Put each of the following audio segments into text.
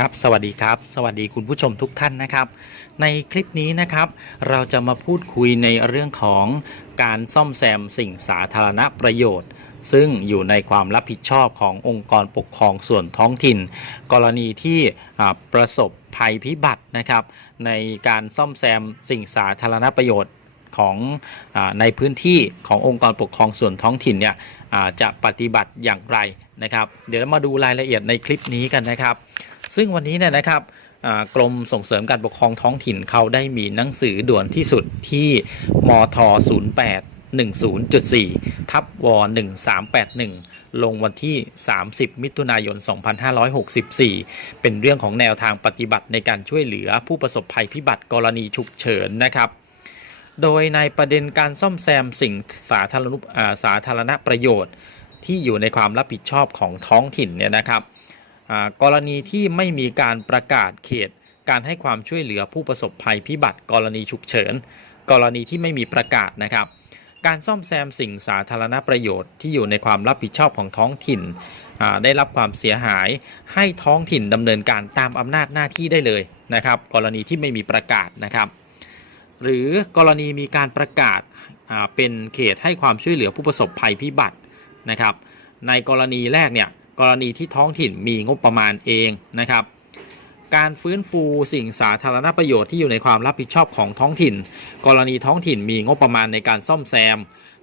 ครับสวัสดีครับ สวัสดีคุณผู้ชมทุกท่านนะครับ ในคลิปนี้นะครับ เราจะมาพูดคุยในเรื่องของการซ่อมแซมสิ่งสาธารณประโยชน์ ซึ่งอยู่ในความรับผิดชอบขององค์กรปกครองส่วนท้องถิ่น กรณีที่ประสบภัยพิบัตินะครับ ในการซ่อมแซมสิ่งสาธารณประโยชน์ของอในพื้นที่ขององค์กรปกครองส่วนท้องถิ่นเนี่ยจะปฏิบัติอย่างไรนะครับ เดี๋ยวมาดูรายละเอียดในคลิปนี้กันนะครับ ซึ่งวันนี้เนี่ยนะครับกรมส่งเสริมการปกครองท้องถิ่นเขาได้มีหนังสือด่วนที่สุดที่มท 08 10.4 ทับว1381 ลงวันที่ 30 มิถุนายน 2564 เป็นเรื่องของแนวทางปฏิบัติในการช่วยเหลือผู้ประสบภัยพิบัติกรณีฉุกเฉินนะครับ โดยในประเด็นการซ่อมแซมสิ่งสาธารณปอ่าสาธารณประโยชน์ ที่อยู่ในความรับผิดชอบของท้องถิ่นเนี่ยนะครับ กรณีที่ไม่มีการประกาศเขต การให้ความช่วยเหลือผู้ประสบภัยพิบัติ กรณีฉุกเฉิน กรณีที่ไม่มีประกาศนะครับ การซ่อมแซมสิ่งสาธารณประโยชน์ที่อยู่ในความรับผิดชอบของท้องถิ่น ได้รับความเสียหาย ให้ท้องถิ่นดำเนินการตามอำนาจหน้าที่ได้เลยนะครับ กรณีที่ไม่มีประกาศนะครับ หรือกรณีมีการประกาศเป็นเขตให้ความช่วยเหลือผู้ประสบภัยพิบัตินะครับ ในกรณีแรกเนี่ย กรณีที่ท้องถิ่นมีงบประมาณเองนะครับ การฟื้นฟูสิ่งสาธารณประโยชน์ที่อยู่ในความรับผิดชอบของท้องถิ่น กรณีท้องถิ่นมีงบประมาณในการซ่อมแซม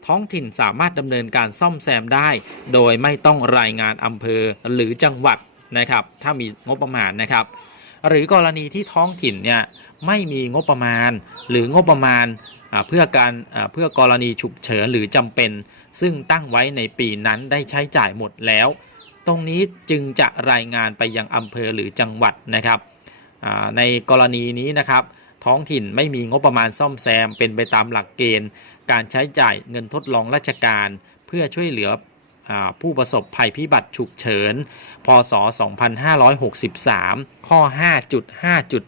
ท้องถิ่นสามารถดำเนินการซ่อมแซมได้ โดยไม่ต้องรายงานอำเภอหรือจังหวัดนะครับ ถ้ามีงบประมาณนะครับ หรือกรณีที่ท้องถิ่นเนี่ยไม่มีงบประมาณ หรืองบประมาณเพื่อการเพื่อกรณีฉุกเฉินหรือจำเป็น ซึ่งตั้งไว้ในปีนั้นได้ใช้จ่ายหมดแล้ว ตรงนี้จึงจะรายงานไปยังอำเภอหรือจังหวัดนะครับในกรณีนี้นะครับ ท้องถิ่นไม่มีงบประมาณซ่อมแซมเป็นไปตามหลักเกณฑ์ การใช้จ่ายเงินทดลองราชการ เพื่อช่วยเหลืออผู้ประสบภัยพิบัติฉุกเฉิน พศ 2563 ข้อ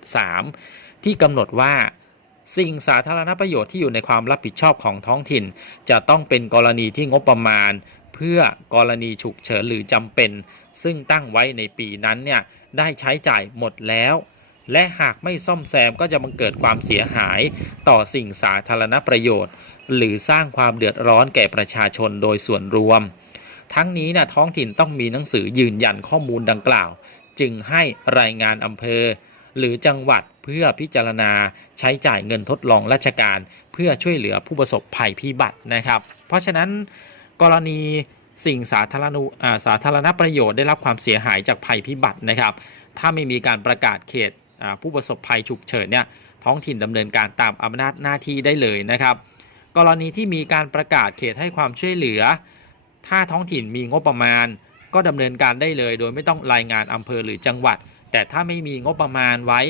5.5.3 ที่กำหนดว่าสิ่งสาธารณประโยชน์ที่อยู่ในความรับผิดชอบของท้องถิ่น จะต้องเป็นกรณีที่งบประมาณ พื่อกรณีฉุกเฉินหรือจำเป็น ซึ่งตั้งไว้ในปีนั้นเนี่ยได้ใช้จ่ายหมดแล้ว และหากไม่ซ่อมแซมก็จะบังเกิดความเสียหายต่อสิ่งสาธารณประโยชน์ หรือสร้างความเดือดร้อนแก่ประชาชนโดยส่วนรวม ทั้งนี้นะท้องถิ่นต้องมีหนังสือยืนยันข้อมูลดังกล่าว จึงให้รายงานอำเภอ หรือจังหวัดเพื่อพิจารณาใช้จ่ายเงินทดลองราชการ เพื่อช่วยเหลือผู้ประสบภัยพิบัตินะครับ เพราะฉะนั้น กรณีสิ่งสาธารณูสาธารณประโยชน์ได้รับความเสียหายจากภัยพิบัตินะครับ ถ้าไม่มีการประกาศเขตผู้ประสบภัยฉุกเฉินเนี่ยท้องถิ่นดำเนินการตามอำนาจหน้าที่ได้เลยนะครับ กรณีที่มีการประกาศเขตให้ความช่วยเหลือ ถ้าท้องถิ่นมีงบประมาณ ก็ดำเนินการได้เลย โดยไม่ต้องรายงานอำเภอหรือจังหวัด แต่ถ้าไม่มีงบประมาณไว้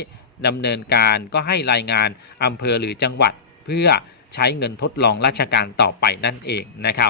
ดำเนินการก็ให้รายงานอำเภอหรือจังหวัด เพื่อใช้เงินทดลองราชการต่อไปนั่นเองนะครับ